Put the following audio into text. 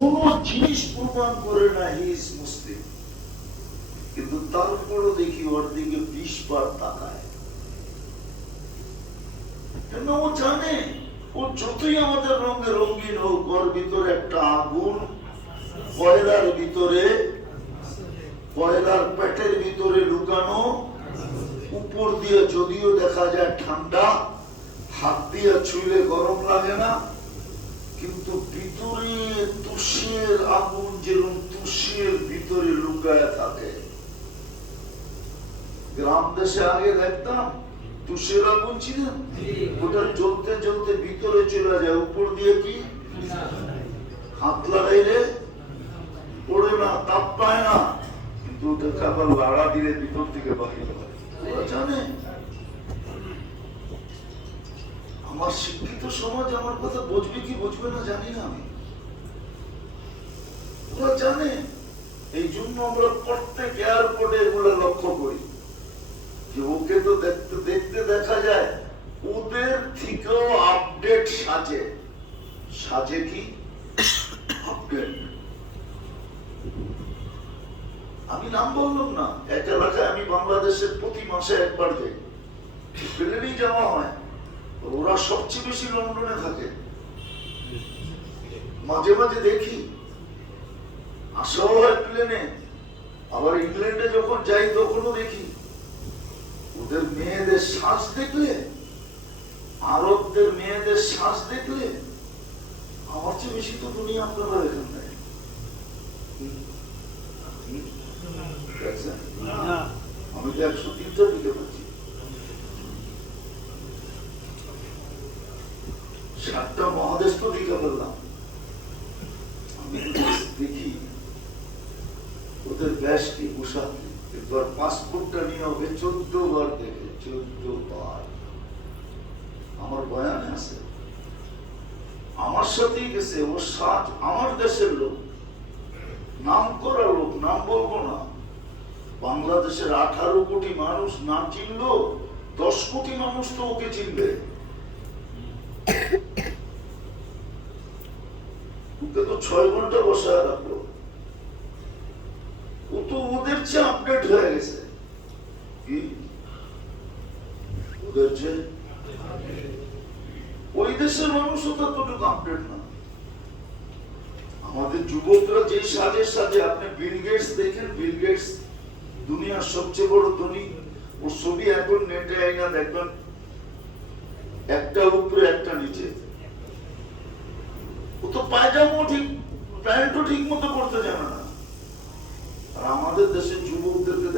কোন জিনিস প্রমাণ করে না হি মুসলিম। কিন্তু তারপরও দেখি ওর দিকে বিশ বার তাকায়। কেন ও জানে? ও যতই আমাদের রঙে রঙিন হোক, ওর ভিতরে একটা আগুন, কয়লার ভিতরে, কয়লার পেটের ভিতরে লুকানো উপর দিয়ে যদিও দেখা যায় ঠান্ডা, হাত দিয়ে ছুঁলে গরম লাগে না, কিন্তু ভিতরে যেরকম তুষের ভিতরে লুকায় থাকে। গ্রাম দেশে আগে দেখতাম তুষের আগুন ছিল। ওটা জ্বলতে জ্বলতে ভিতরে চলে যায় উপর দিয়ে কি? হাত লাগাইলে পড়ে না তাপ পায় না। কিন্তু ওটাকে আবার লাড়া দিলে ভিতর থেকে বাহির হয়। জানে। আমার শিক্ষিত সমাজ আমার কথা বুঝবে কি বুঝবে না জানি না আমি। ওরা জানে? এই জন্য আমরা প্রত্যেক এয়ারপোর্টে এগুলো লক্ষ্য করি। ওকে তো দেখতে দেখতে দেখা যায়, ওদের থেকেও আপডেট সাজে। সাজে কি? আমি নাম বললাম না, এক এলাকায় আমি বাংলাদেশের প্রতি মাসে একবার যাই। প্লেনেই যাওয়া হয়, ওরা সবচেয়ে বেশি লন্ডনে থাকে। মাঝে মাঝে দেখি আসাও হয় প্লেনে আবার ইংল্যান্ডে যখন যাই তখনও দেখি ওদের মেয়েদের শ্বাস দেখলে আরবদের মেয়েদের শ্বাস দেখলে আমার চেয়ে বেশি তো দুনিয়া আপনারা দেখেন নাই। আমি তো একশো তিনটা দিতে পারছি। সাতটা মহাদেশ তো দিকে ফেললাম আমি দেখি এবার পাসপোর্টটা নিয়ে ওকে চোদ্দ বার দেখে, চোদ্দ বার। আমার বয়ানে আছে, আমার সাথেই গেছে আমার দেশের লোক। নাম করা লোক, নাম বলব না। বাংলাদেশের আঠারো কোটি মানুষ না চিনলো, দশ কোটি মানুষ তো ওকে চিনবে। ওকে তো ছয় ঘণ্টা বসায় রাখল। তো ওদের চেয়ে আপডেট হয়ে গেছে। ওদের চেয়ে ওই দেশের মানুষও ততটুকু আপডেট না। আমাদের যুবকরা যে সাজে সাজে, আপনি বিল গেটস দেখেন বিল গেটস দুনিয়ার সবচেয়ে বড় ধনী। ও ছবি এখন নেটে আইনা দেখবেন। একটা উপরে, একটা নিচে। ও তো পায়জামাও ঠিক, প্যান্টও ঠিক মতো করতে জানে না। আর আমাদের দেশের যুবকদেরকে